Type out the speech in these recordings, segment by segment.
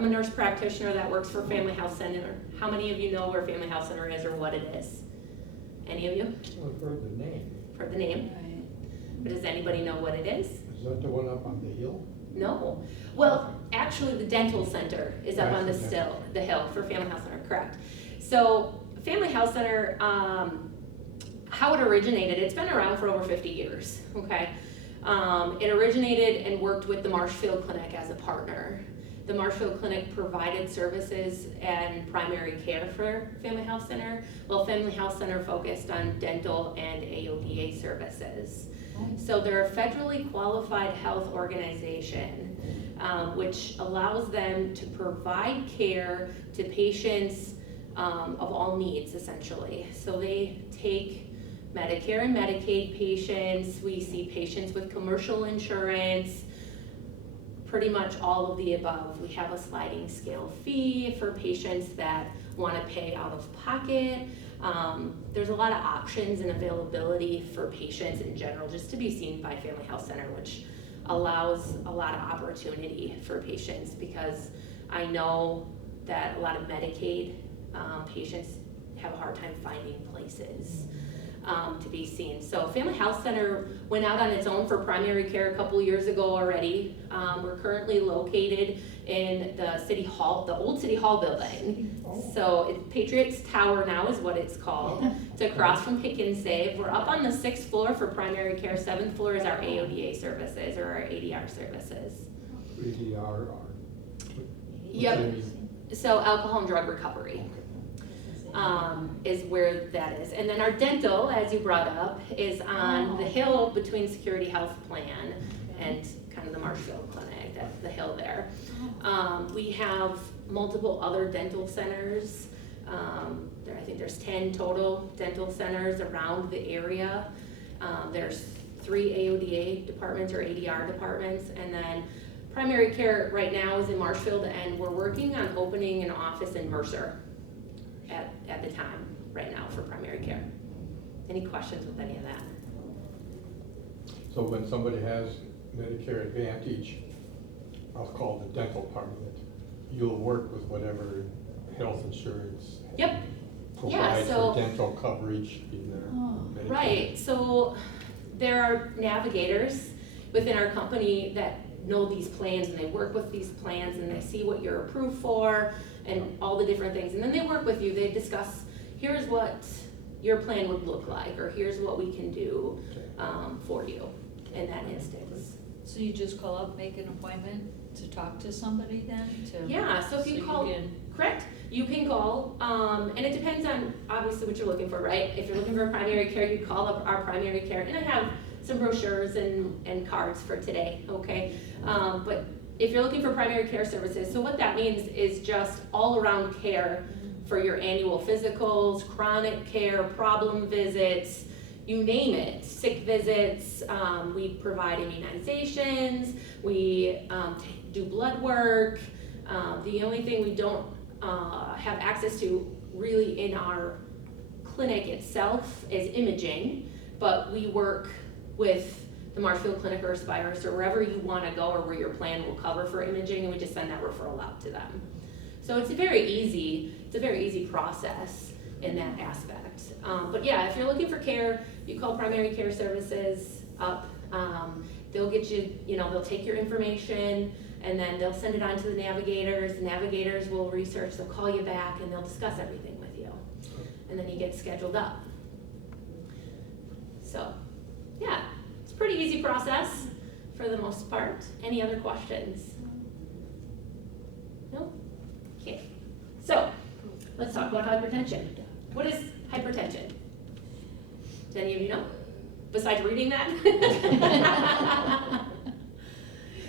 I'm a nurse practitioner that works for Family Health Center. How many of you know where Family Health Center is or what it is? Any of you? Well, I've heard the name. Heard the name? Right. But does anybody know what it is? Is that the one up on the hill? No. Well, actually, the dental center is up on That's the hill for Family Health Center, correct. So Family Health Center, how it originated, it's been around for over 50 years, okay? It originated and worked with the Marshfield Clinic as a partner. The Marshfield Clinic provided services and primary care for Family Health Center, while Family Health Center focused on dental and AODA services. So they're a federally qualified health organization, which allows them to provide care to patients of all needs, essentially. So they take Medicare and Medicaid patients, we see patients with commercial insurance, pretty much all of the above. We have a sliding scale fee for patients that want to pay out of pocket. There's a lot of options and availability for patients in general just to be seen by Family Health Center, which allows a lot of opportunity for patients, because I know that a lot of Medicaid patients have a hard time finding places to be seen. So Family Health Center went out on its own for primary care a couple years ago already. We're currently located in the City Hall, the old City Hall building. So Patriots Tower now is what it's called. It's across from Pick and Save. We're up on the 6th floor for primary care. 7th floor is our AODA services or our ADR services. ADR. Yep. So alcohol and drug recovery. Is where that is. And then our dental, as you brought up, is on the hill between Security Health Plan and kind of the Marshfield Clinic, that's the hill there. We have multiple other dental centers. I think there's 10 total dental centers around the area. There's 3 AODA departments or ADR departments, and then primary care right now is in Marshfield, and we're working on opening an office in Mercer at the time right now for primary care. Any questions with any of that? So when somebody has Medicare Advantage, I'll call the dental part of it, you'll work with whatever health insurance Yep. provides so- for dental coverage in their Medicare. Right, so there are navigators within our company that know these plans, and they work with these plans, and they see what you're approved for and all the different things, and then they work with you. They discuss, here's what your plan would look like, or here's what we can do for you in that instance. So you just call up, make an appointment to talk to somebody then? Yeah, so if you call, correct, you can call, and it depends on obviously what you're looking for, right? If you're looking for primary care, you call up our primary care, and I have some brochures and cards for today, okay? But if you're looking for primary care services, so what that means is just all around care for your annual physicals, chronic care, problem visits, you name it, sick visits. We provide immunizations, we do blood work. The only thing we don't have access to really in our clinic itself is imaging, but we work with the Marshfield Clinic or Aspirus or wherever you want to go or where your plan will cover for imaging, and we just send that referral out to them. So it's a very easy process in that aspect. But yeah, if you're looking for care, you call primary care services up. They'll get you, they'll take your information and then they'll send it on to the navigators. The navigators will research, they'll call you back, and they'll discuss everything with you. And then you get scheduled up. So, yeah, it's a pretty easy process for the most part. Any other questions? No? Okay. So, let's talk about hypertension. What is hypertension? Does any of you know? Besides reading that?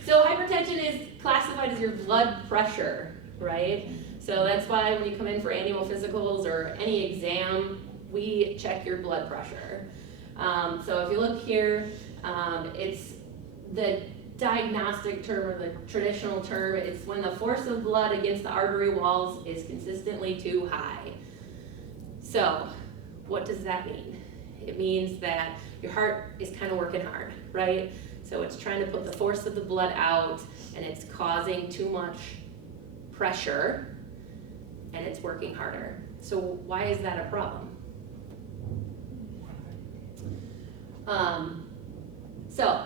So hypertension is classified as your blood pressure, right? So that's why when you come in for annual physicals or any exam, we check your blood pressure. So if you look here, it's the diagnostic term or the traditional term. It's when the force of blood against the artery walls is consistently too high. So what does that mean? It means that your heart is kind of working hard, right? So it's trying to put the force of the blood out, and it's causing too much pressure and it's working harder. So why is that a problem? So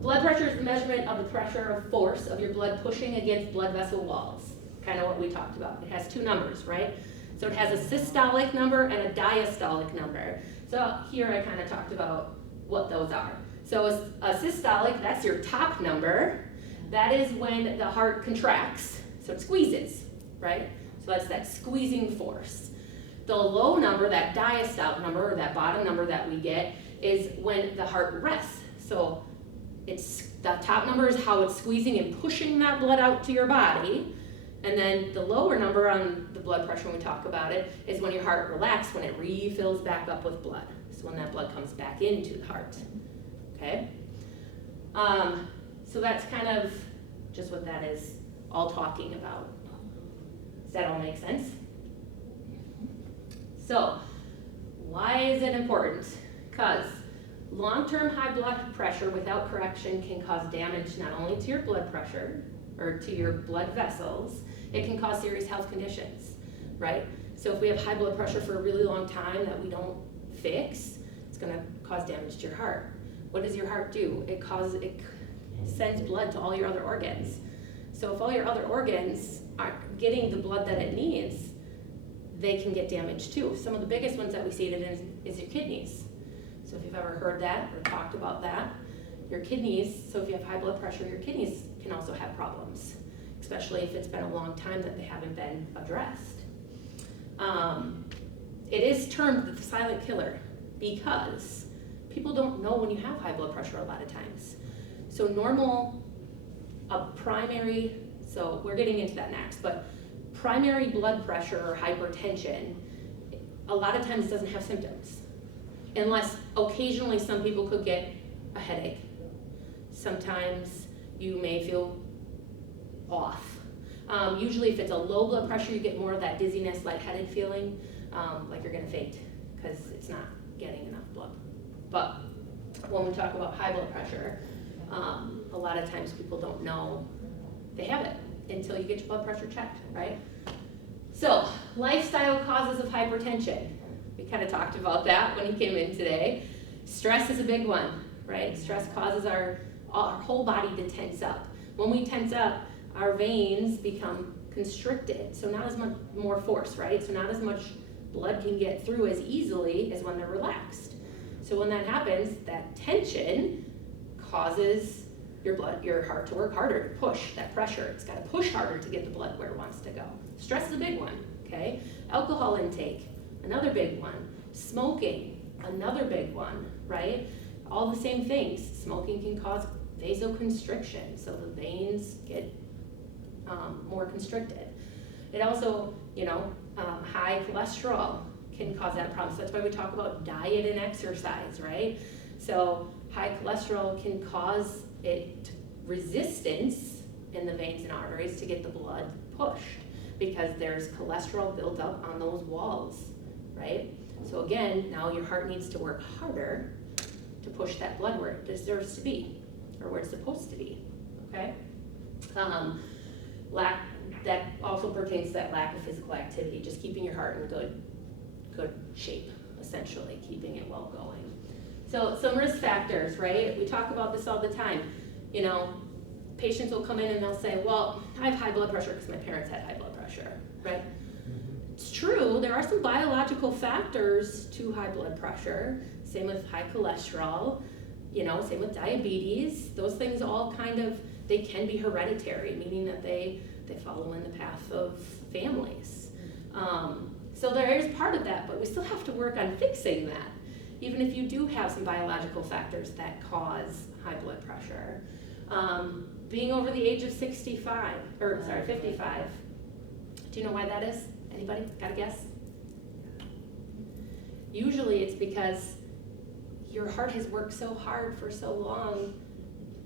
blood pressure is the measurement of the pressure of force of your blood pushing against blood vessel walls. Kind of what we talked about. It has two numbers, right? So it has a systolic number and a diastolic number. So here I kind of talked about what those are. So a systolic, that's your top number. That is when the heart contracts, so it squeezes, right? So that's that squeezing force. The low number, that diastolic number, or that bottom number that we get, is when the heart rests. So it's the top number is how it's squeezing and pushing that blood out to your body. And then the lower number on the blood pressure when we talk about it is when your heart relaxes, when it refills back up with blood. So when that blood comes back into the heart, okay? So that's kind of just what that is all talking about. Does that all make sense? So why is it important? Because long-term high blood pressure without correction can cause damage not only to your blood pressure or to your blood vessels, it can cause serious health conditions, right? So if we have high blood pressure for a really long time that we don't fix, it's gonna cause damage to your heart. What does your heart do? It sends blood to all your other organs. So if all your other organs aren't getting the blood that it needs, they can get damaged too. Some of the biggest ones that we see it in is your kidneys. So if you've ever heard that or talked about that, your kidneys, so if you have high blood pressure, your kidneys can also have problems, especially if it's been a long time that they haven't been addressed. It is termed the silent killer because people don't know when you have high blood pressure a lot of times. So so we're getting into that next, but primary blood pressure or hypertension, a lot of times doesn't have symptoms. Unless occasionally some people could get a headache. Sometimes you may feel off. Usually if it's a low blood pressure, you get more of that dizziness, lightheaded feeling, like you're gonna faint, because it's not getting enough blood. But when we talk about high blood pressure, a lot of times people don't know they have it until you get your blood pressure checked, right? So, lifestyle causes of hypertension. We kind of talked about that when you came in today. Stress is a big one, right? Stress causes our whole body to tense up. When we tense up, our veins become constricted, so not as much more force, right? So not as much blood can get through as easily as when they're relaxed. So when that happens, that tension causes your heart to work harder, to push that pressure. It's got to push harder to get the blood where it wants to go. Stress is a big one, okay? Alcohol intake, another big one. Smoking, another big one, right? All the same things. Smoking can cause vasoconstriction, so the veins get more constricted. It also, high cholesterol can cause that problem. So that's why we talk about diet and exercise, right? So high cholesterol can cause resistance in the veins and arteries to get the blood pushed because there's cholesterol built up on those walls, right? So again, now your heart needs to work harder to push that blood where it deserves to be, or where it's supposed to be, okay? That also pertains to that lack of physical activity, just keeping your heart in good shape, essentially, keeping it well going. So some risk factors, right? We talk about this all the time. Patients will come in and they'll say, well, I have high blood pressure because my parents had high blood pressure, right? It's true, there are some biological factors to high blood pressure, same with high cholesterol, same with diabetes. Those things all they can be hereditary, meaning that they follow in the path of families. So there is part of that, but we still have to work on fixing that, even if you do have some biological factors that cause high blood pressure. Being over the age of 55. Do you know why that is? Anybody? Got a guess? Usually it's because your heart has worked so hard for so long,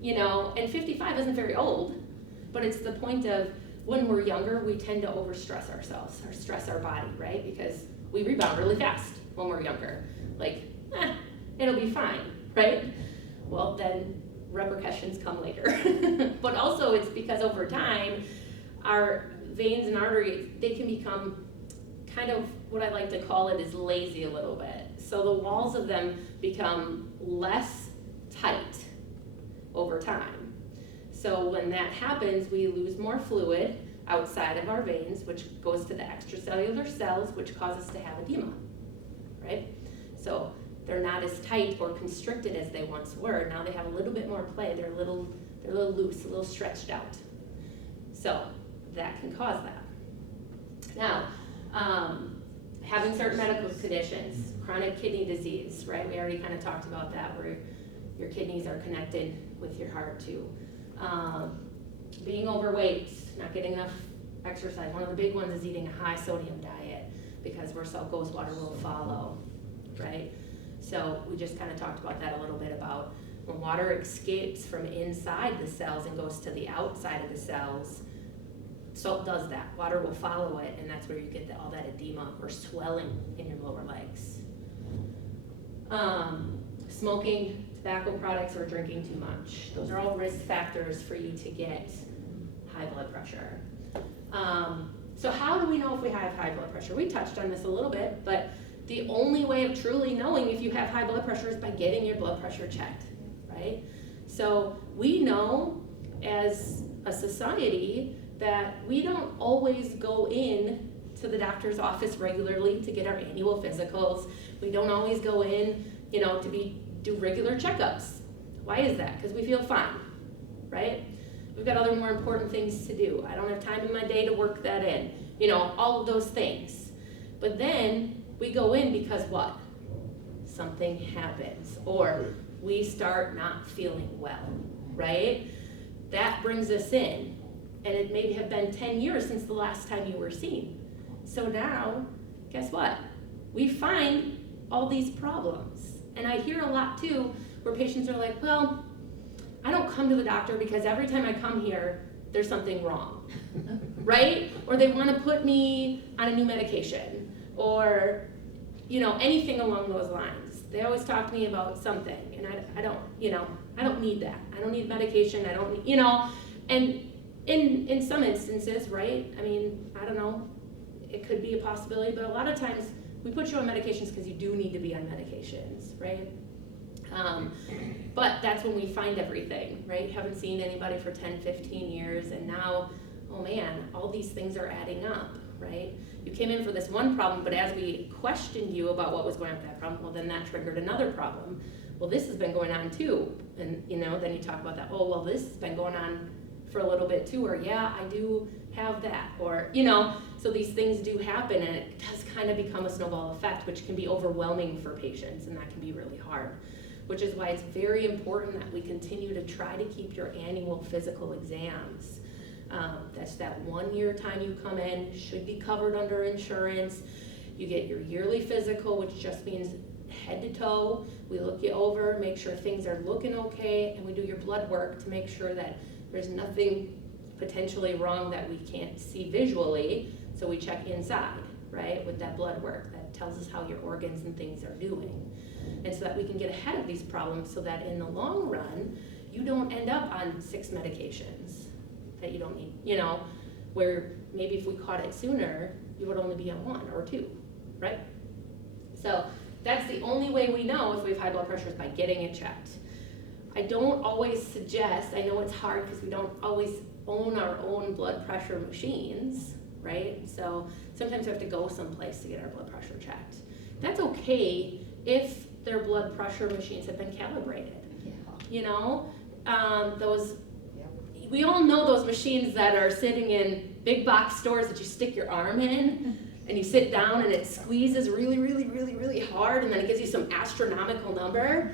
and 55 isn't very old, but it's the point of when we're younger, we tend to overstress ourselves, or stress our body, right? Because we rebound really fast when we're younger. It'll be fine, right? Well, then repercussions come later. But also it's because over time, veins and arteries, they can become kind of, what I like to call it is lazy a little bit. So the walls of them become less tight over time. So when that happens, we lose more fluid outside of our veins, which goes to the extracellular cells, which cause us to have edema, right? So they're not as tight or constricted as they once were. Now they have a little bit more play. They're a little loose, a little stretched out. So that can cause that. Now, having certain medical conditions, chronic kidney disease, right? We already kind of talked about that, where your kidneys are connected with your heart too. Being overweight, not getting enough exercise. One of the big ones is eating a high sodium diet, because where salt goes, water will follow, right? So we just kind of talked about that a little bit, about when water escapes from inside the cells and goes to the outside of the cells, salt does that. Water will follow it, and that's where you get all that edema or swelling in your lower legs. Smoking, tobacco products, or drinking too much. Those are all risk factors for you to get high blood pressure. So how do we know if we have high blood pressure? We touched on this a little bit, but the only way of truly knowing if you have high blood pressure is by getting your blood pressure checked, right? So we know as a society that we don't always go in to the doctor's office regularly to get our annual physicals. We don't always go in, to do regular checkups. Why is that? Because we feel fine, right? We've got other more important things to do. I don't have time in my day to work that in, all of those things. But then we go in because what? Something happens, or we start not feeling well, right? That brings us in, and it may have been 10 years since the last time you were seen. So now, guess what? We find all these problems. And I hear a lot too, where patients are like, well, I don't come to the doctor because every time I come here, there's something wrong, right? Or they want to put me on a new medication, or, anything along those lines. They always talk to me about something, and I don't need that. I don't need medication. I don't need, and in some instances, right? I mean, I don't know, it could be a possibility, but a lot of times we put you on medications because you do need to be on medications, right? But that's when we find everything, right? Haven't seen anybody for 10, 15 years, and now, oh man, all these things are adding up, right? You came in for this one problem, but as we questioned you about what was going on with that problem, well, then that triggered another problem. Well, this has been going on too. And, then you talk about that, oh, well, this has been going on for a little bit too, or yeah, I do have that, or, so these things do happen, and it does kind of become a snowball effect, which can be overwhelming for patients, and that can be really hard. Which is why it's very important that we continue to try to keep your annual physical exams. That's that 1 year time you come in, should be covered under insurance. You get your yearly physical, which just means head to toe. We look you over, make sure things are looking okay, and we do your blood work to make sure that there's nothing potentially wrong that we can't see visually. So we check inside, right, with that blood work that tells us how your organs and things are doing. And so that we can get ahead of these problems, so that in the long run, you don't end up on 6 medications that you don't need, where maybe if we caught it sooner, you would only be on 1 or 2, right? So that's the only way we know if we have high blood pressure, is by getting it checked. I don't always suggest, I know it's hard because we don't always own our own blood pressure machines, right? So sometimes we have to go someplace to get our blood pressure checked. That's okay if their blood pressure machines have been calibrated. We all know those machines that are sitting in big box stores that you stick your arm in, and you sit down and it squeezes really, really, really, really hard, and then it gives you some astronomical number.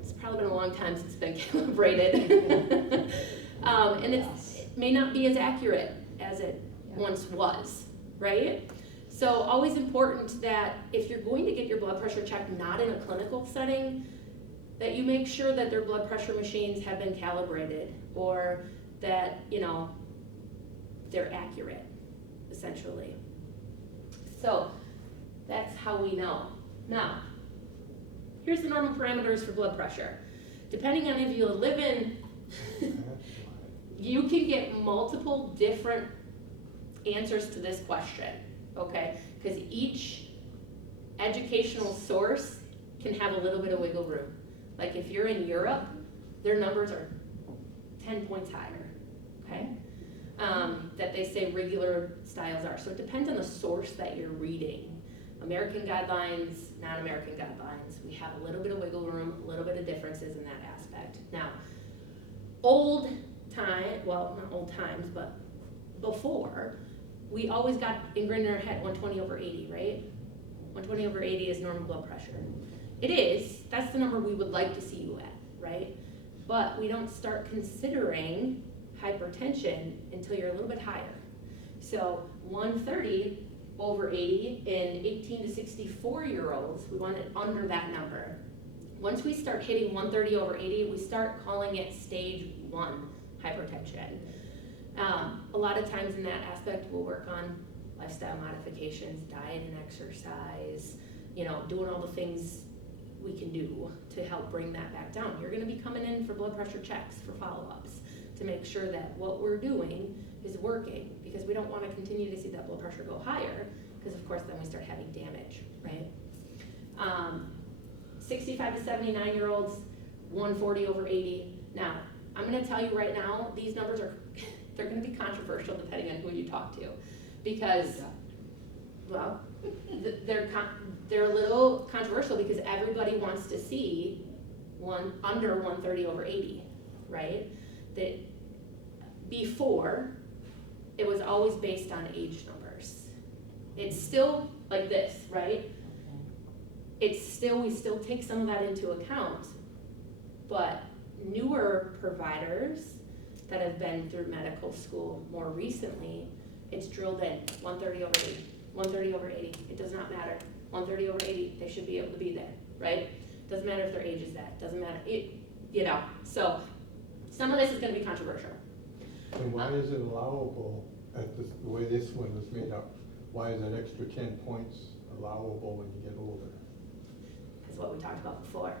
It's probably been a long time since it's been calibrated. And it may not be as accurate as it once was, right? So always important that if you're going to get your blood pressure checked, not in a clinical setting, that you make sure that their blood pressure machines have been calibrated, or that, they're accurate, essentially. So that's how we know. Now, here's the normal parameters for blood pressure. Depending on if you live in, you can get multiple different answers to this question, okay? Because each educational source can have a little bit of wiggle room. Like if you're in Europe, their numbers are 10 points higher, okay? That they say regular styles are. So it depends on the source that you're reading. American guidelines, non-American guidelines. We have a little bit of wiggle room, a little bit of differences in that aspect. Now, old time, well, not old times, but before, we always got ingrained in our head 120/80, right? 120/80 is normal blood pressure. It is, that's the number we would like to see you at, right? But we don't start considering hypertension until you're a little bit higher. So 130/80 in 18 to 64-year-olds, we want it under that number. Once we start hitting 130/80, we start calling it stage 1 hypertension. A lot of times in that aspect, we'll work on lifestyle modifications, diet and exercise, doing all the things we can do to help bring that back down. You're gonna be coming in for blood pressure checks, for follow-ups, to make sure that what we're doing is working, because we don't wanna continue to see that blood pressure go higher, because of course then we start having damage, right? 65 to 79-year-olds, 140/80. Now, I'm gonna tell you right now, these numbers they're gonna be controversial depending on who you talk to, because, well, they're a little controversial because everybody wants to see under 130/80, right? That before, it was always based on age numbers. It's still like this, right? We still take some of that into account, but newer providers that have been through medical school more recently, it's drilled in 130/80, 130/80. It does not matter. 130/80, they should be able to be there, right? Doesn't matter if their age is that. Doesn't matter. So some of this is going to be controversial. And why is it allowable the way this one was made up? Why is that extra 10 points allowable when you get older? Because what we talked about before,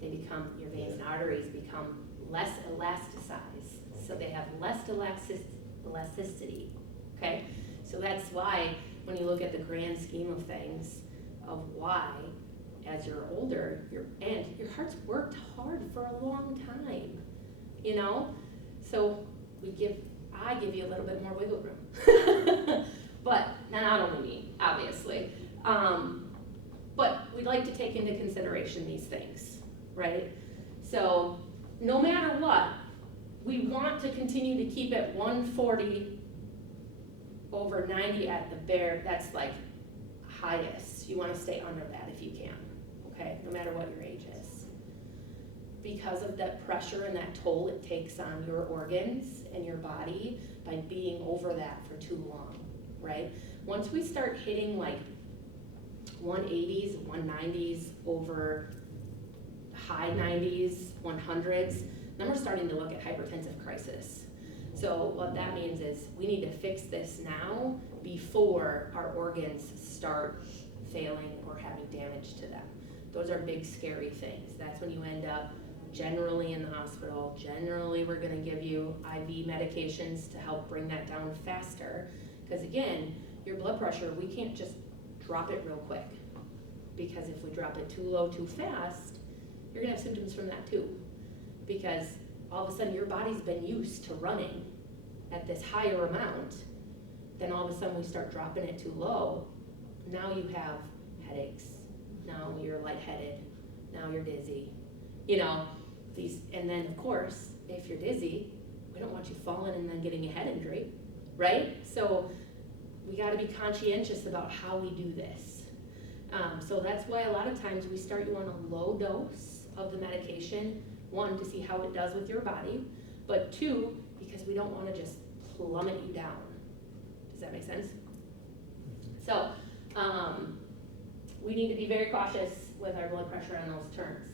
your veins and arteries become less elasticized, so they have less elasticity, okay? So that's why when you look at the grand scheme of things, of why, as you're older, your heart's worked hard for a long time, So I give you a little bit more wiggle room. But not only me, obviously. But we'd like to take into consideration these things, right? So no matter what, we want to continue to keep it 140/90 at the bare, that's like highest. You want to stay under that if you can, okay? No matter what your age is. Because of that pressure and that toll it takes on your organs and your body by being over that for too long, right? Once we start hitting like 180s, 190s over high 90s, 100s, then we're starting to look at hypertensive crisis. So what that means is we need to fix this now before our organs start failing or having damage to them. Those are big, scary things. That's when you end up generally in the hospital. Generally, we're gonna give you IV medications to help bring that down faster. Because again, your blood pressure, we can't just drop it real quick. Because if we drop it too low, too fast, you're gonna have symptoms from that too. Because all of a sudden your body's been used to running at this higher amount, then all of a sudden we start dropping it too low. Now you have headaches, now you're lightheaded, now you're dizzy, and then of course, if you're dizzy, we don't want you falling and then getting a head injury, right? So we gotta be conscientious about how we do this. So that's why a lot of times we start you on a low dose of the medication, one, to see how it does with your body, but two, because we don't want to just plummet you down. Does that make sense? So we need to be very cautious with our blood pressure on those terms.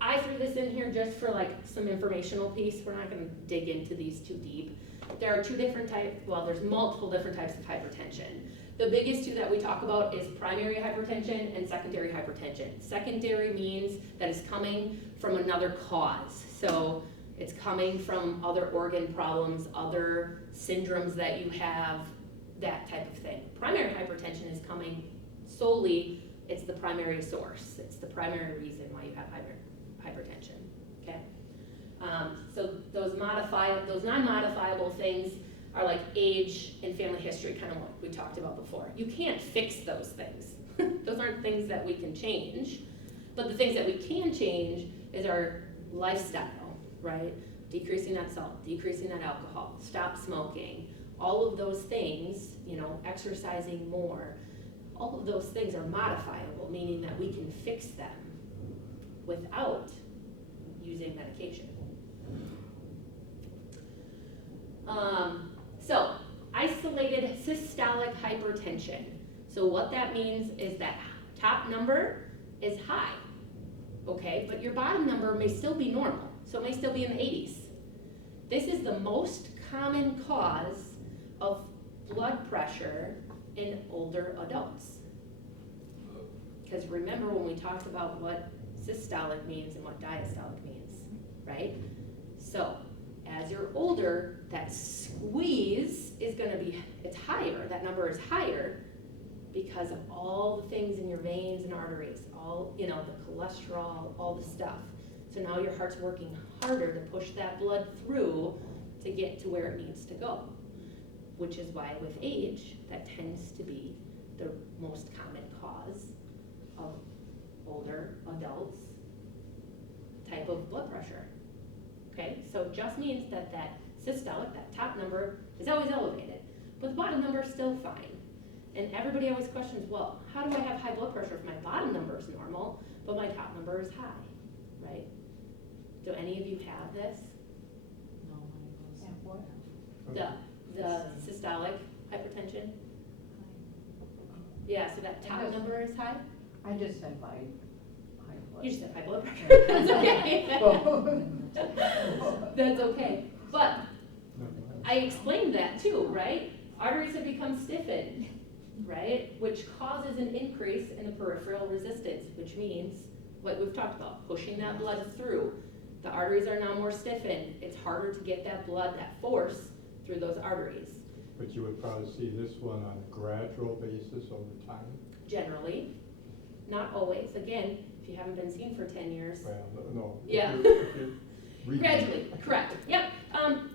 I threw this in here just for like some informational piece. We're not going to dig into these too deep. There are there's multiple different types of hypertension. The biggest two that we talk about is primary hypertension and secondary hypertension. Secondary means that it's coming from another cause. So it's coming from other organ problems, other syndromes that you have, that type of thing. Primary hypertension is coming solely, it's the primary source. It's the primary reason why you have hypertension, okay? So those non-modifiable things are like age and family history, kind of what we talked about before. You can't fix those things. Those aren't things that we can change. But the things that we can change is our lifestyle, right? Decreasing that salt, decreasing that alcohol, stop smoking, all of those things, you know, exercising more, all of those things are modifiable, meaning that we can fix them without using medication. So, isolated systolic hypertension. So what that means is that top number is high, okay? But your bottom number may still be normal, so it may still be in the 80s. This is the most common cause of blood pressure in older adults. Because remember when we talked about what systolic means and what diastolic means, right? So, as you're older, that squeeze is gonna be, it's higher, that number is higher because of all the things in your veins and arteries, all, you know, the cholesterol, all the stuff. So now your heart's working harder to push that blood through to get to where it needs to go. Which is why with age, that tends to be the most common cause of older adults type of blood pressure. Okay, so it just means that that systolic, that top number, is always elevated, but the bottom number is still fine. And everybody always questions, well, how do I have high blood pressure if my bottom number is normal, but my top number is high, right? Do any of you have this? No, mine What? The systolic hypertension? Yeah, so that top number is high? I just have high blood. You just have high blood pressure. That's okay. Well, That's okay. But I explained that too, right? Arteries have become stiffened, right? Which causes an increase in the peripheral resistance, which means what we've talked about, pushing that blood through. The arteries are now more stiffened. It's harder to get that blood, that force, through those arteries. But you would probably see this one on a gradual basis over time. Generally, not always. Again, if you haven't been seen for 10 years. Well, no. Yeah. If you're reading- Gradually, correct. Yep.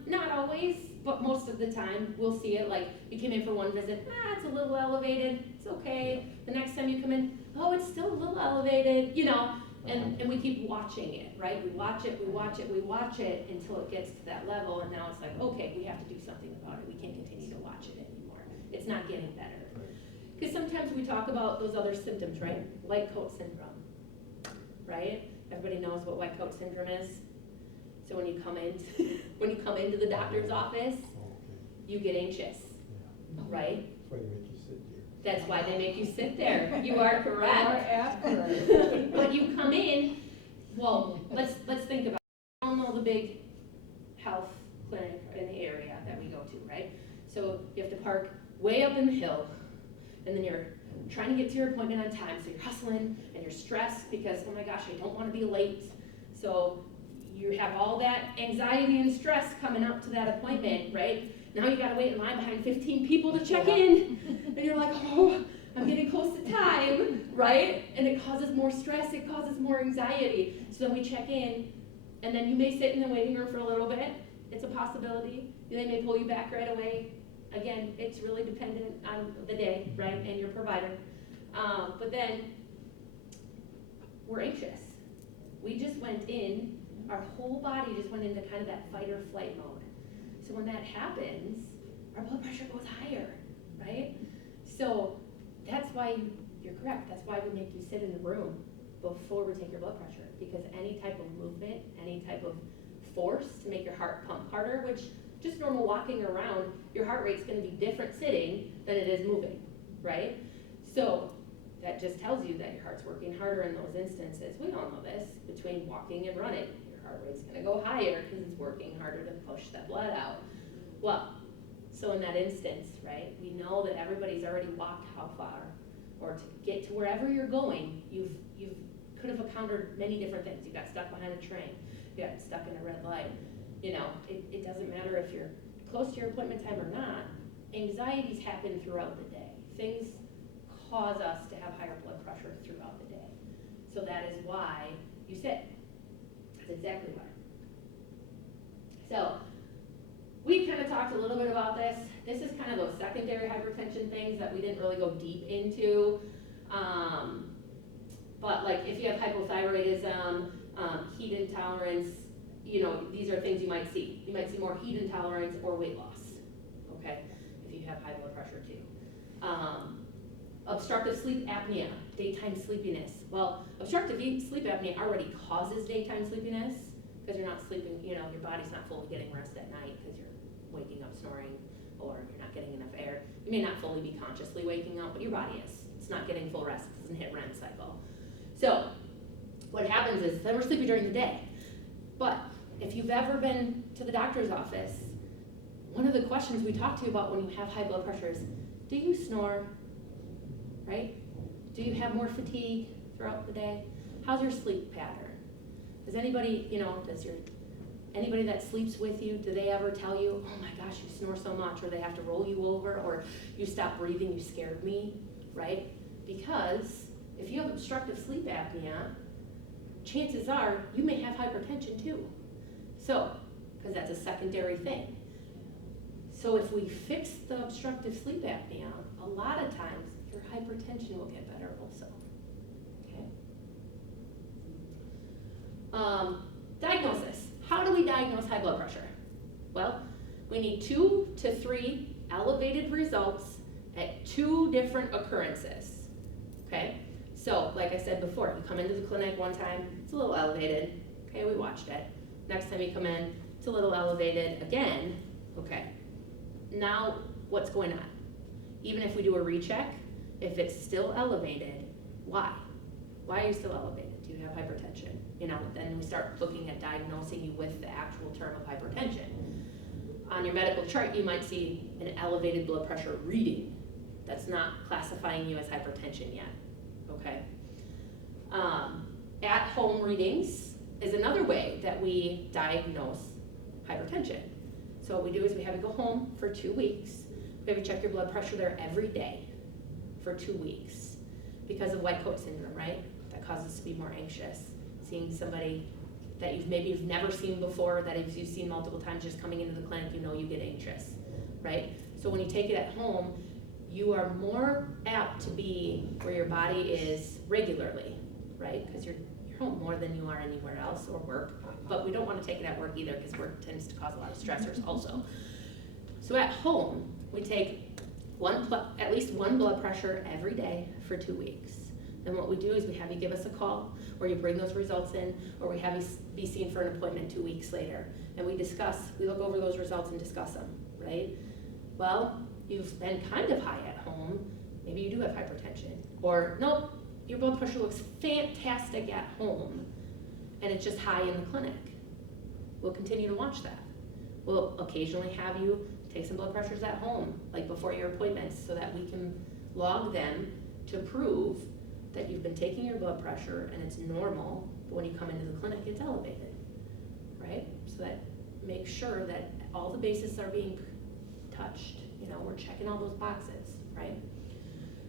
Not always, but most of the time we'll see it. Like you came in for one visit, it's a little elevated. It's okay. The next time you come in, oh, it's still a little elevated. You know, and we keep watching it, right? We watch it, we watch it, we watch it until it gets to that level, and now it's like, okay, we have to do something about it. We can't continue to watch it anymore. It's not getting better. Because sometimes we talk about those other symptoms, right? White coat syndrome, right? Everybody knows what white coat syndrome is. So when you come into the doctor's office, you get anxious, right? That's why they make you sit here. That's why they make you sit there. You are correct. But you come in, well, let's think about it. We all know the big health clinic in the area that we go to, right? So you have to park way up in the hill, and then you're trying to get to your appointment on time, so you're hustling and you're stressed because, oh my gosh, I don't want to be late. So you have all that anxiety and stress coming up to that appointment, right? Now you gotta wait in line behind 15 people to check in, and you're like, oh, I'm getting close to time, right? And it causes more stress, it causes more anxiety. So then we check in, and then you may sit in the waiting room for a little bit. It's a possibility. They may pull you back right away. Again, it's really dependent on the day, right, and your provider. But then we're anxious. We just went in, our whole body just went into kind of that fight or flight mode. So when that happens, our blood pressure goes higher, right? So that's why you're correct. That's why we make you sit in the room before we take your blood pressure, because any type of movement, any type of force to make your heart pump harder, which just normal walking around, your heart rate's gonna be different sitting than it is moving, right? So that just tells you that your heart's working harder in those instances. We all know this, between walking and running. Your heart rate's gonna go higher because it's working harder to push that blood out. Well, so in that instance, right, we know that everybody's already walked how far, or to get to wherever you're going, you could have encountered many different things. You got stuck behind a train, you got stuck in a red light. You know, it doesn't matter if you're close to your appointment time or not, anxieties happen throughout the day. Things cause us to have higher blood pressure throughout the day. So that is why you sit. That's exactly why. So, we kind of talked a little bit about this. This is kind of those secondary hypertension things that we didn't really go deep into. But like if you have hypothyroidism, heat intolerance, you know, these are things you might see. You might see more heat intolerance or weight loss, okay, if you have high blood pressure too. Obstructive sleep apnea, daytime sleepiness. Well, obstructive sleep apnea already causes daytime sleepiness because you're not sleeping, you know, your body's not fully getting rest at night because you're waking up snoring or you're not getting enough air. You may not fully be consciously waking up, but your body is. It's not getting full rest, it doesn't hit REM cycle. So what happens is then we're sleepy during the day. But if you've ever been to the doctor's office, one of the questions we talk to you about when you have high blood pressure is, do you snore, right? Do you have more fatigue throughout the day? How's your sleep pattern? Does anybody, you know, anybody that sleeps with you, do they ever tell you, oh my gosh, you snore so much, or they have to roll you over, or you stop breathing, you scared me, right? Because if you have obstructive sleep apnea, chances are you may have hypertension too. So, because that's a secondary thing. So if we fix the obstructive sleep apnea, a lot of times your hypertension will get better also, okay? Diagnosis. How do we diagnose high blood pressure? Well, we need 2 to 3 elevated results at 2 different occurrences, okay? So, like I said before, you come into the clinic one time, it's a little elevated, okay, we watched it. Next time you come in, it's a little elevated again, okay. Now, what's going on? Even if we do a recheck, if it's still elevated, why? Why are you still elevated? Do you have hypertension? You know, then we start looking at diagnosing you with the actual term of hypertension. On your medical chart, you might see an elevated blood pressure reading. That's not classifying you as hypertension yet, okay? At-home readings is another way that we diagnose hypertension. So what we do is we have you go home for 2 weeks. We have you check your blood pressure there every day for 2 weeks because of white coat syndrome, right? That causes us to be more anxious. Seeing somebody that you've never seen before, that if you've seen multiple times just coming into the clinic, you know you get anxious, right? So when you take it at home, you are more apt to be where your body is regularly, right? Because you're home more than you are anywhere else or work. But we don't want to take it at work either because work tends to cause a lot of stressors also. So at home, we take at least one blood pressure every day for 2 weeks. Then what we do is we have you give us a call, or you bring those results in, or we have you be seen for an appointment 2 weeks later. And we look over those results and discuss them, right? Well, you've been kind of high at home, maybe you do have hypertension. Or, nope, your blood pressure looks fantastic at home, and it's just high in the clinic. We'll continue to watch that. We'll occasionally have you take some blood pressures at home, like before your appointments, so that we can log them to prove that you've been taking your blood pressure and it's normal, but when you come into the clinic, it's elevated, right? So that makes sure that all the bases are being touched. You know, we're checking all those boxes, right?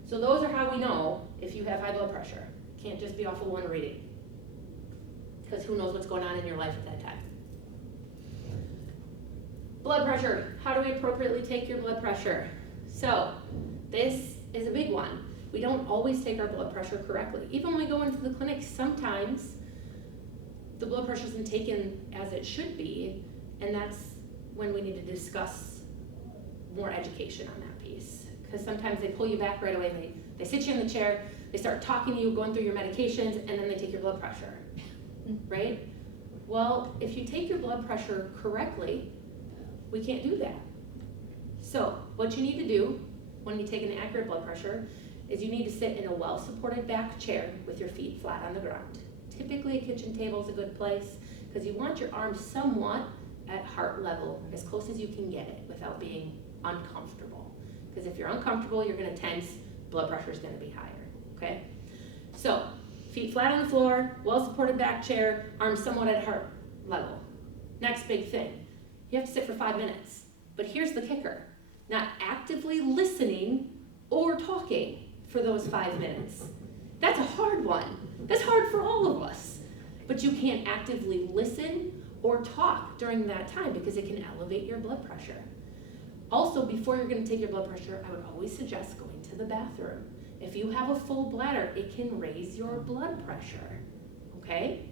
So those are how we know if you have high blood pressure. Can't just be off of one reading, because who knows what's going on in your life at that time. Blood pressure. How do we appropriately take your blood pressure? So this is a big one. We don't always take our blood pressure correctly. Even when we go into the clinic, sometimes the blood pressure isn't taken as it should be, and that's when we need to discuss more education on that piece. Because sometimes they pull you back right away, they sit you in the chair, they start talking to you, going through your medications, and then they take your blood pressure, right? Well, if you take your blood pressure correctly, we can't do that. So what you need to do when you take an accurate blood pressure is you need to sit in a well-supported back chair with your feet flat on the ground. Typically a kitchen table is a good place because you want your arms somewhat at heart level, as close as you can get it without being uncomfortable. Because if you're uncomfortable, you're gonna tense, blood pressure is gonna be higher, okay? So, feet flat on the floor, well-supported back chair, arms somewhat at heart level. Next big thing, you have to sit for 5 minutes. But here's the kicker. not actively listening or talking for those 5 minutes. That's a hard one. That's hard for all of us. But you can't actively listen or talk during that time because it can elevate your blood pressure. Also, before you're going to take your blood pressure, I would always suggest going to the bathroom. If you have a full bladder, it can raise your blood pressure. Okay?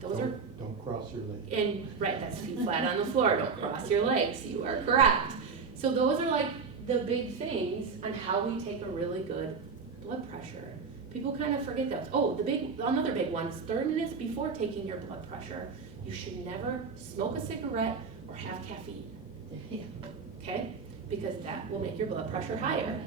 Don't cross your legs. And right, that's feet flat on the floor. Don't cross your legs. You are correct. So those are like the big things on how we take a really good blood pressure. People kind of forget that. Oh, another big one is 30 minutes before taking your blood pressure, you should never smoke a cigarette or have caffeine. Yeah. Okay? Because that will make your blood pressure higher.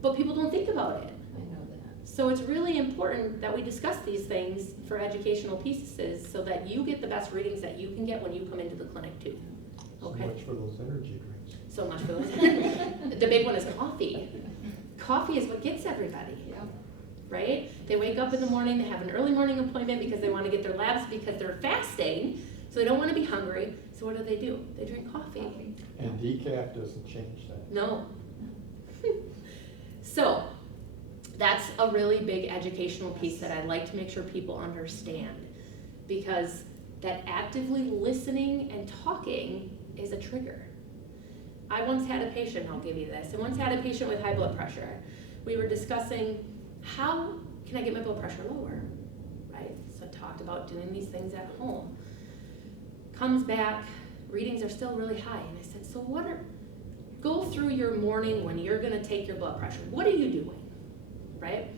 But people don't think about it. I know that. So it's really important that we discuss these things for educational pieces so that you get the best readings that you can get when you come into the clinic too. So Okay? much for those energy drinks. So much for those. The big one is coffee. Coffee is what gets everybody, Yeah. right? They wake up in the morning, they have an early morning appointment because they want to get their labs because they're fasting, so they don't want to be hungry. So what do? They drink coffee. And decaf doesn't change that. No. So that's a really big educational piece that I'd like to make sure people understand, because that actively listening and talking is a trigger. I once had a patient, I'll give you this, I once had a patient with high blood pressure. We were discussing, how can I get my blood pressure lower, right? So I talked about doing these things at home. Comes back, readings are still really high, and I said, so go through your morning when you're gonna take your blood pressure. What are you doing, right?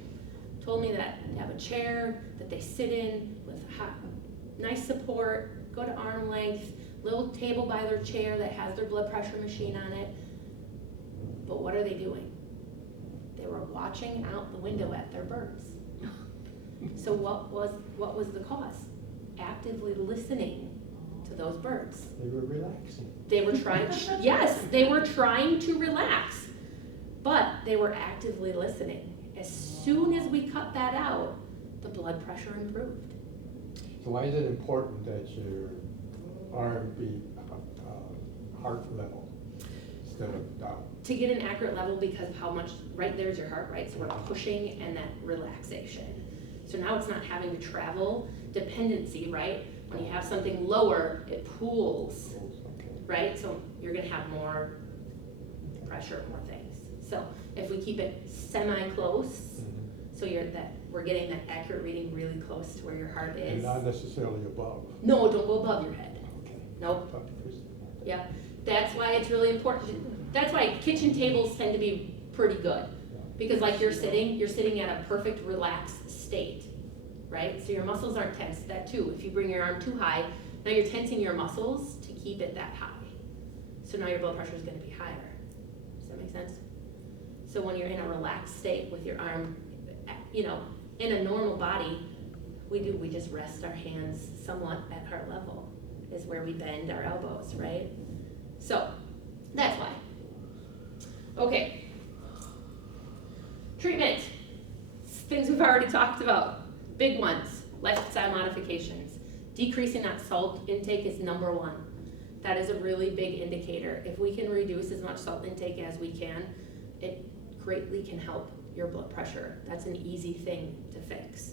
Told me that they have a chair that they sit in with nice support, go to arm length, little table by their chair that has their blood pressure machine on it. But what are they doing? They were watching out the window at their birds. So what was the cause? Actively listening to those birds. They were relaxing. They were trying, yes, they were trying to relax, but they were actively listening. As soon as we cut that out, the blood pressure improved. So why is it important that your arm be heart level instead of down? To get an accurate level, because of how much, right there's your heart, right? So we're pushing and that relaxation. So now it's not having to travel, dependency, right? When you have something lower, it pools, Okay. right? So you're gonna have more pressure, more things. So if we keep it semi-close, so we're getting that accurate reading really close to where your heart And is. not necessarily above. No, don't go above your head. Okay. Nope. Thought it was- Yeah, that's why it's really important. That's why kitchen tables tend to be pretty good. Because like you're sitting at a perfect relaxed state, right? So your muscles aren't tense. That too, if you bring your arm too high, now you're tensing your muscles to keep it that high. So now your blood pressure is gonna be higher. Does that make sense? So when you're in a relaxed state with your arm, in a normal body, we just rest our hands somewhat at heart level, is where we bend our elbows, right? So, that's why. Okay. Treatment. Things we've already talked about. Big ones. Lifestyle modifications. Decreasing that salt intake is number one. That is a really big indicator. If we can reduce as much salt intake as we can, it greatly can help your blood pressure. That's an easy thing to fix.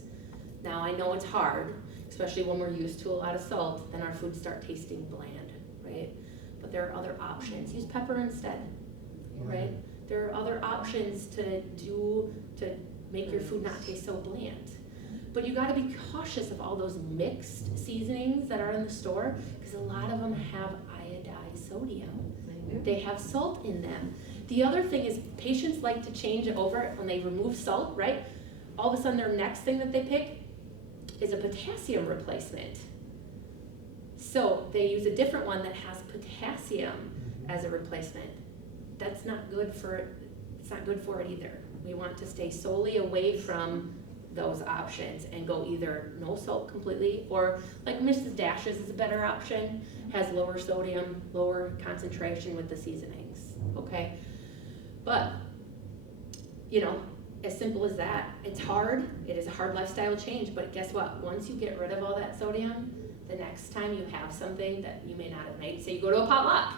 Now I know it's hard, especially when we're used to a lot of salt, then our foods start tasting bland, right? But there are other options. Use pepper instead, right? There are other options to make your food not taste so bland. But you gotta be cautious of all those mixed seasonings that are in the store, because a lot of them have iodized sodium. They have salt in them. The other thing is patients like to change it over when they remove salt, right? All of a sudden their next thing that they pick is a potassium replacement. So they use a different one that has potassium as a replacement. That's not good for it. It's not good for it either. We want to stay solely away from those options and go either no salt completely, or like Mrs. Dash's is a better option, has lower sodium, lower concentration with the seasonings, okay? But, as simple as that. It's hard, it is a hard lifestyle change, but guess what? Once you get rid of all that sodium, the next time you have something that you may not have made, say you go to a potluck,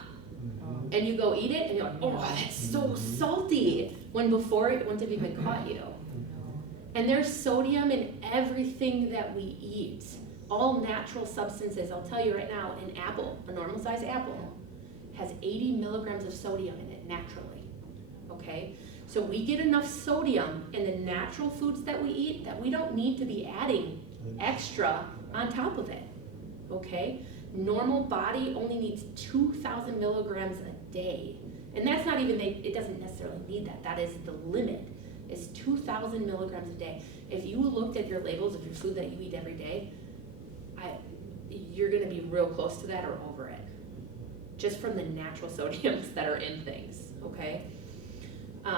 Mhm. And you go eat it and you're like, oh, that's so salty, when before it wouldn't have even caught you. And there's sodium in everything that we eat. All natural substances, I'll tell you right now, an apple, a normal size apple, has 80 milligrams of sodium in it naturally, okay? So we get enough sodium in the natural foods that we eat that we don't need to be adding extra on top of it, okay? Normal body only needs 2,000 milligrams a day. And that's not even, it doesn't necessarily need that. That is the limit, is 2,000 milligrams a day. If you looked at your labels of your food that you eat every day, you're gonna be real close to that or over it. Just from the natural sodiums that are in things, okay?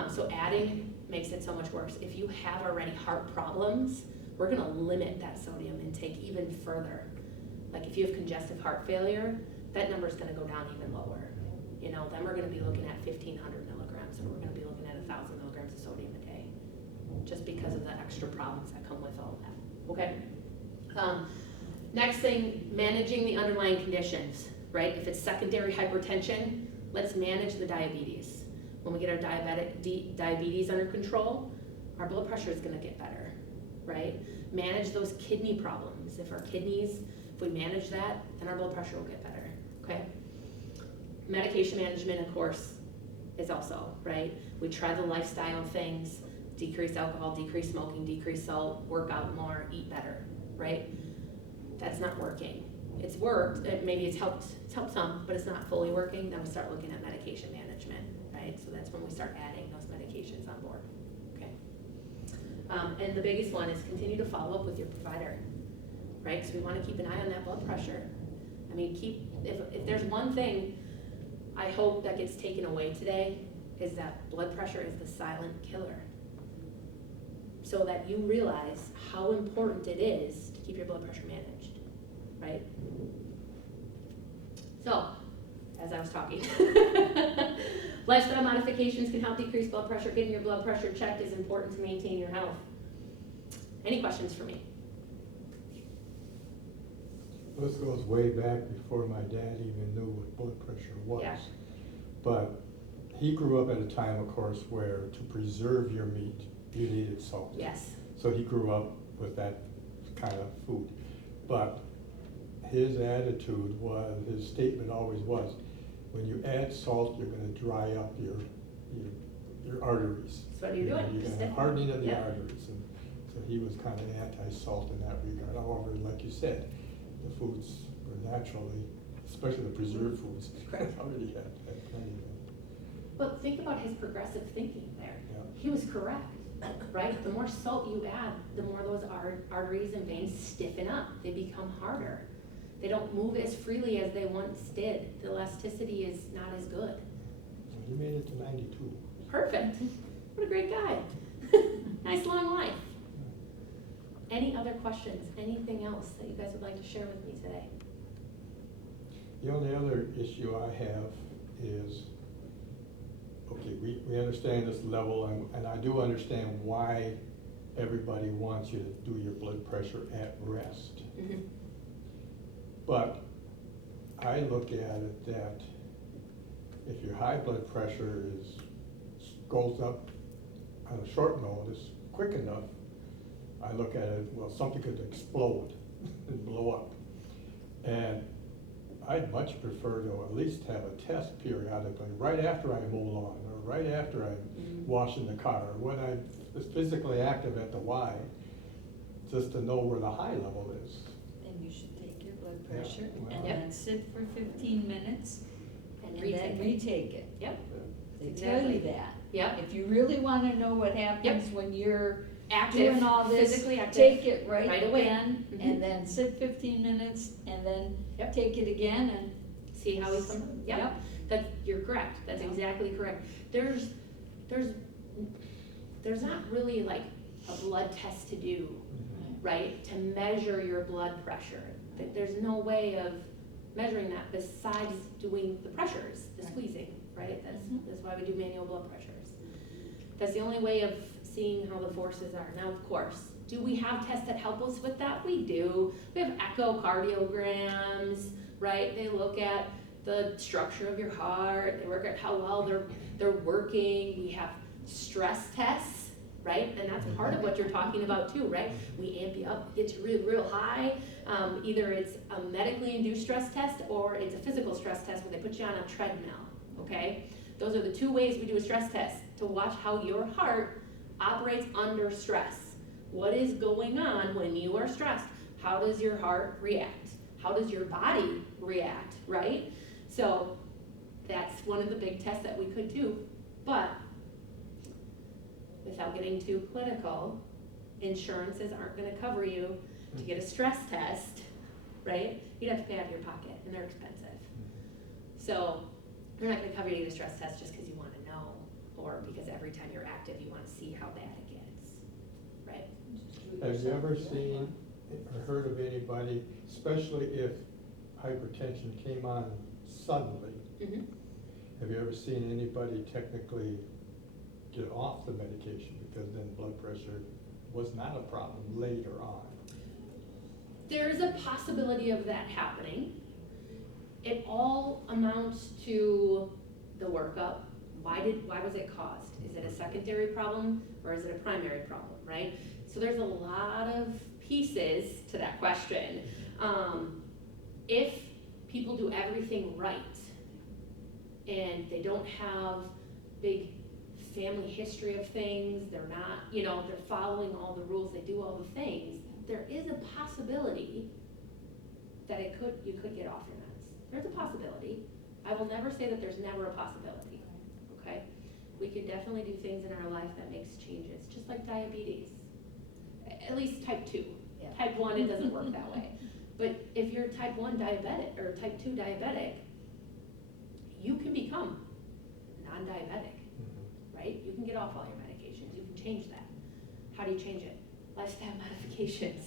So adding makes it so much worse. If you have already heart problems, we're gonna limit that sodium intake even further. Like if you have congestive heart failure, that number's gonna go down even lower. You know, then we're gonna be looking at 1,500 milligrams, or we're gonna be looking at 1,000 milligrams of sodium a day, just because of the extra problems that come with all that, okay? Next thing, managing the underlying conditions, right? If it's secondary hypertension, let's manage the diabetes. When we get our diabetes under control, our blood pressure is gonna get better, right? Manage those kidney problems. If we manage that, then our blood pressure will get better, okay? Medication management, of course, is also, right? We try the lifestyle things, decrease alcohol, decrease smoking, decrease salt, work out more, eat better, right? That's not working. It's worked, maybe it's helped some, but it's not fully working, then we start looking at medication management, right? So that's when we start adding those medications on board, okay? And the biggest one is continue to follow up with your provider, right? Because we want to keep an eye on that blood pressure. I mean, if there's one thing I hope that gets taken away today, is that blood pressure is the silent killer. So that you realize how important it is to keep your blood pressure managed, right? So, as I was talking, lifestyle modifications can help decrease blood pressure. Getting your blood pressure checked is important to maintain your health. Any questions for me? This goes way back before my dad even knew what blood pressure was. Yeah. But he grew up at a time, of course, where to preserve your meat, you needed salt. Yes. So he grew up with that kind of food. But his attitude was, his statement always was, when you add salt, you're gonna dry up your arteries. That's what you're doing. You're Just gonna have stick- hardening of the yeah. arteries. And so he was kind of anti-salt in that regard. However, like you said, the foods were naturally, especially the preserved foods, Correct. already had plenty of them. But think about his progressive thinking there. Yeah. He was correct, right? The more salt you add, the more those arteries and veins stiffen up. They become harder. They don't move as freely as they once did. The elasticity is not as good. And he made it to 92. Perfect. What a great guy. Nice long life. Any other questions? Anything else that you guys would like to share with me today? The only other issue I have is, okay, we understand this level, and I do understand why everybody wants you to do your blood pressure at rest. Mm-hmm. But I look at it that if your high blood pressure goes up on a short notice quick enough, I look at it, well, something could explode and blow up. And I'd much prefer to at least have a test periodically, right after I mow lawn, or right after I'm washing the car, or when I'm physically active at the Y, just to know where the high level is. Then you should take your blood Yeah, pressure well- and Yep. then sit for 15 minutes And and then retake it. Yep. They tell you Exactly. that. Yep. If you really wanna know what happens when you're Active. doing all this, Physically active. take it right Right away. then, Mhm. and then sit 15 minutes, and then Yep. take it again, and. See how we come, yep, that, you're correct, that's Yeah. exactly correct. There's not really like a blood test to do, right, to measure your blood pressure. There's no way of measuring that besides doing the pressures, the squeezing, right? That's why we do manual blood pressures. That's the only way of seeing how the forces are. Now, of course, do we have tests that help us with that? We do. We have echocardiograms, right? They look at the structure of your heart, they work at how well they're working, we have stress tests, right? And that's part of what you're talking about too, right? We amp you up, get you real high. Either it's a medically induced stress test or it's a physical stress test where they put you on a treadmill, okay? Those are the two ways we do a stress test to watch how your heart operates under stress. What is going on when you are stressed? How does your heart react? How does your body react, right? So that's one of the big tests that we could do, but without getting too clinical, insurances aren't gonna cover you to get a stress test, right? You'd have to pay out of your pocket, and they're expensive. So they're not gonna cover you to get a stress test just because you wanna know, or because every time you're active, you wanna see how bad it gets, right? Have you ever seen or heard of anybody, especially if hypertension came on suddenly, Mm-hmm. have you ever seen anybody technically get off the medication because then blood pressure was not a problem later on? There's a possibility of that happening. It all amounts to the workup. Why was it caused? Is it a secondary problem or is it a primary problem, right? So there's a lot of pieces to that question. If people do everything right and they don't have big family history of things, they're not, they're following all the rules, they do all the things, there is a possibility that you could get off your meds. There's a possibility. I will never say that there's never a possibility, okay? We can definitely do things in our life that makes changes, just like diabetes. At least type 2. Yeah. Type 1, it doesn't work that way. But if you're type 1 diabetic or type 2 diabetic, you can become non-diabetic, right? You can get off all your medications, you can change that. How do you change it? Lifestyle modifications,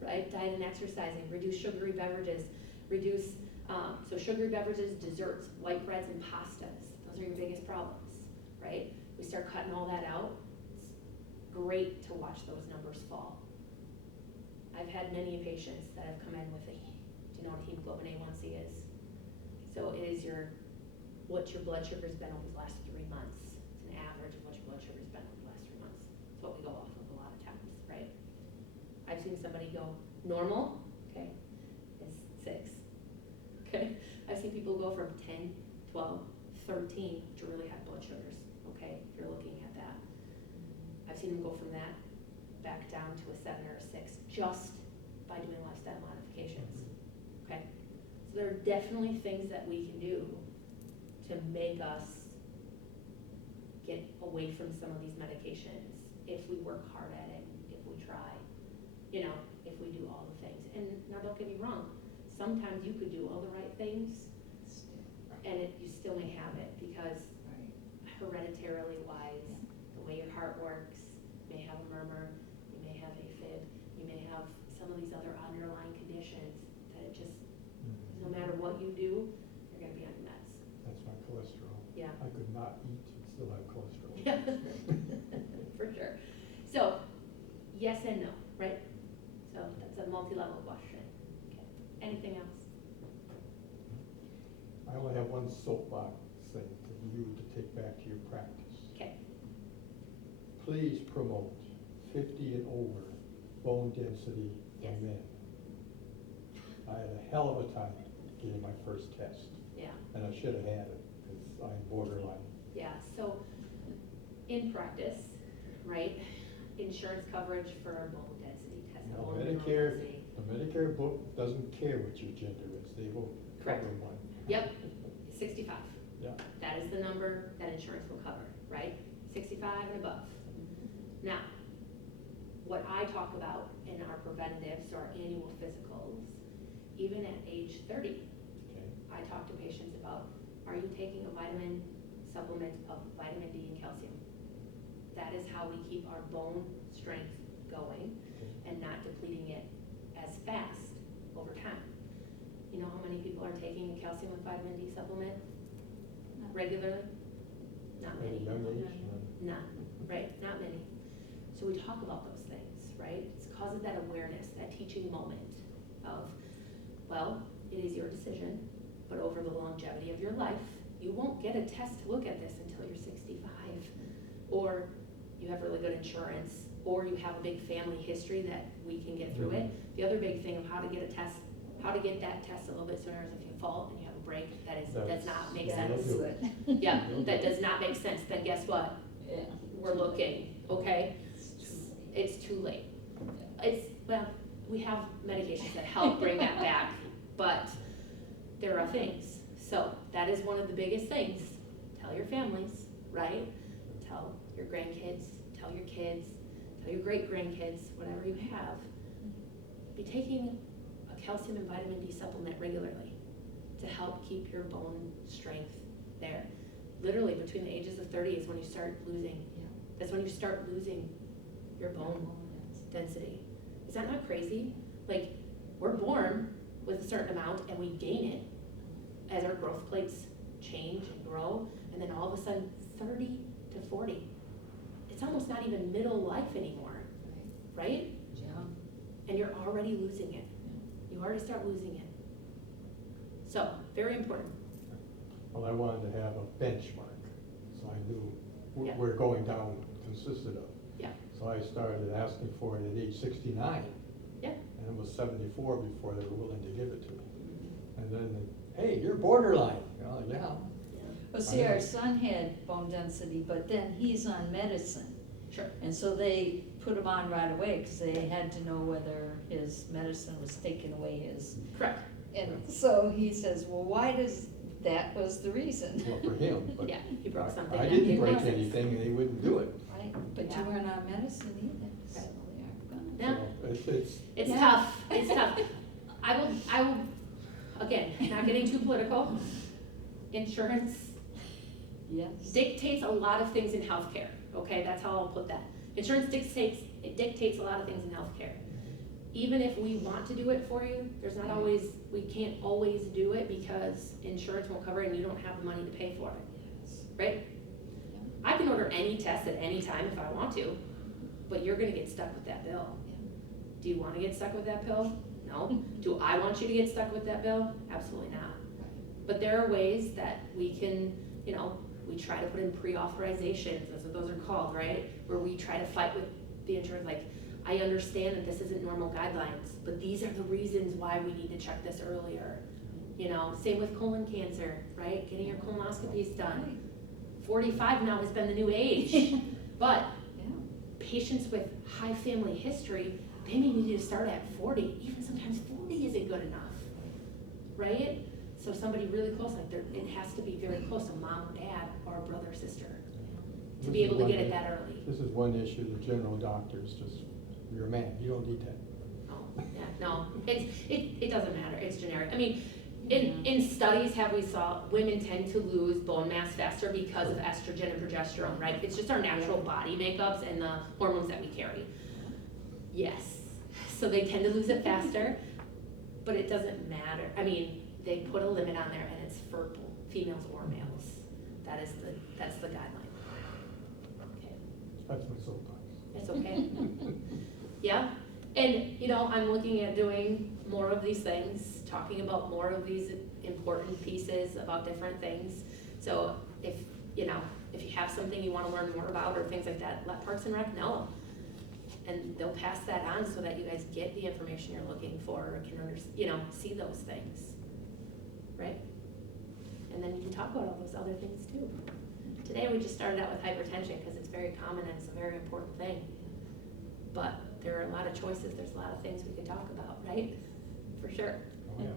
right? Diet and exercising, reduce sugary beverages, so sugary beverages, desserts, white breads and pastas, those are your biggest problems, right? We start cutting all that out, it's great to watch those numbers fall. I've had many patients that have come in with do you know what hemoglobin A1C is? So it is what your blood sugar's been over the last 3 months. It's an average of what your blood sugar's been over the last 3 months. It's what we go off of a lot of times, right? I've seen somebody go normal, okay, is 6. Okay, I've seen people go from 10, 12, 13 to really high blood sugars, okay, if you're looking at that. I've seen them go from that back down to a 7 or a 6 just by doing lifestyle modifications, okay? So there are definitely things that we can do to make us get away from some of these medications if we work hard at it, if we try, if we do all the things. And now don't get me wrong, sometimes you could do all the right things and you still may have it because hereditarily wise, the way your heart works, you may have a murmur, you may have AFib, you may have some of these other underlying conditions that it just, no matter what you do, you're gonna be on your meds. That's my cholesterol. Yeah. I could not eat and still have cholesterol. Yeah, for sure. So, yes and no, right? So that's a multi-level question. Okay. Anything else? I only have one soapbox thing for you to take back to your practice. Okay. Please promote 50 and over bone density Yes. in men. I had a hell of a time getting my first test, Yeah. and I should have had it because I'm borderline. Yeah. So, in practice, right? Insurance coverage for a bone density test. Now, bone mineral Medicare, density. the Medicare book doesn't care what your gender is. They will Correct. cover one. Yep. 65. Yeah. That is the number that insurance will cover, right? 65 and above. Now, what I talk about in our preventatives, so our annual physicals, even at age 30, Okay. I talk to patients about, are you taking a vitamin supplement of vitamin D and calcium? That is how we keep our bone strength going and not depleting it as fast over time. You know how many people are taking a calcium and vitamin D supplement regularly? Not At a many. young age, None, right? Not many. So we talk about those things, right? It causes that awareness, that teaching moment of, well, it is your decision, but over the longevity of your life, you won't get a test to look at this until you're 65, or you have really good insurance, or you have a big family history that we can get through it. The other big thing of how to get a test, how to get that test a little bit sooner is if you fall and you have a break, does not make sense. do it. Yeah, that does not make sense, then guess what? Yeah. We're looking, okay? It's too late. Well, we have medications that help bring that back, but there are things. So that is one of the biggest things. Tell your families, right? Tell your grandkids, tell your kids, tell your great-grandkids, whatever you have. Be taking a calcium and vitamin D supplement regularly to help keep your bone strength there. Literally between the ages of 30 is when you start losing. That's when you start losing your bone density. Is that not crazy? Like, we're born with a certain amount and we gain it as our growth plates change and grow, and then all of a sudden 30 to 40, it's almost not even middle life anymore, right? Yeah. And you're already losing it. You already start losing it. So, very important. Well, I wanted to have a benchmark, so I knew Yeah. where going down consisted of. Yeah. So I started asking for it at age 69. Yeah. And it was 74 before they were willing to give it to me. And then, hey, you're borderline. Yeah. Well, see, our son had bone density, but then he's on medicine. Sure. And so they put him on right away, because they had to know whether his medicine was taking away his. Correct. And so he says, well, why does, that was the reason. Well, for him, but Yeah, he broke something. I that didn't he break wasn't. anything and they wouldn't do it. Right, but Yeah. you weren't on medicine either, so they aren't gonna. Yeah. So it's, It's Yeah. tough, it's tough. I will, again, not getting too political. Insurance Yes. dictates a lot of things in healthcare, okay, that's how I'll put that. Insurance dictates a lot of things in healthcare. Even if we want to do it for you, there's not always, we can't always do it because insurance won't cover it and you don't have the money to pay for it, Yes. right? I can order any test at any time if I want to, but you're gonna get stuck with that bill. Do you wanna get stuck with that bill? No. Do I want you to get stuck with that bill? Absolutely not. But there are ways that we can, we try to put in pre-authorizations, that's what those are called, right? Where we try to fight with the insurance, like, I understand that this isn't normal guidelines, but these are the reasons why we need to check this earlier. Same with colon cancer, right? Getting your colonoscopies done. 45 now has been the new age, but Yeah. patients with high family history, they may need to start at 40, even sometimes 40 isn't good enough, right? So somebody really close, like it has to be very close, a mom or dad or a brother or sister, to be able to get it that early. This is one issue, the general doctors just, you're a man, you don't need that. Oh, yeah, no, it doesn't matter, it's generic. I mean, in studies have we saw women tend to lose bone mass faster because of estrogen and progesterone, right? It's just our natural body makeups and the hormones that we carry. Yes, so they tend to lose it faster, but it doesn't matter. I mean, they put a limit on there and it's for females or males. That's the guideline. Okay. That's my soapbox. It's okay. Yeah, and I'm looking at doing more of these things, talking about more of these important pieces about different things. So if you have something you want to learn more about or things like that, let Parks and Rec know. And they'll pass that on so that you guys get the information you're looking for or can see those things, right? And then you can talk about all those other things too. Today we just started out with hypertension because it's very common and it's a very important thing. But there are a lot of choices, there's a lot of things we could talk about, right? For sure. Oh, yeah.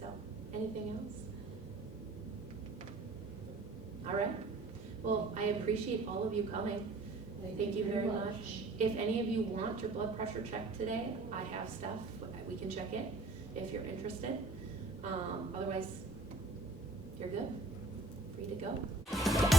So, anything else? All right. Well, I appreciate all of you coming. Thank you very much. If any of you want your blood pressure checked today, I have stuff, we can check it if you're interested. Otherwise, you're good, free to go.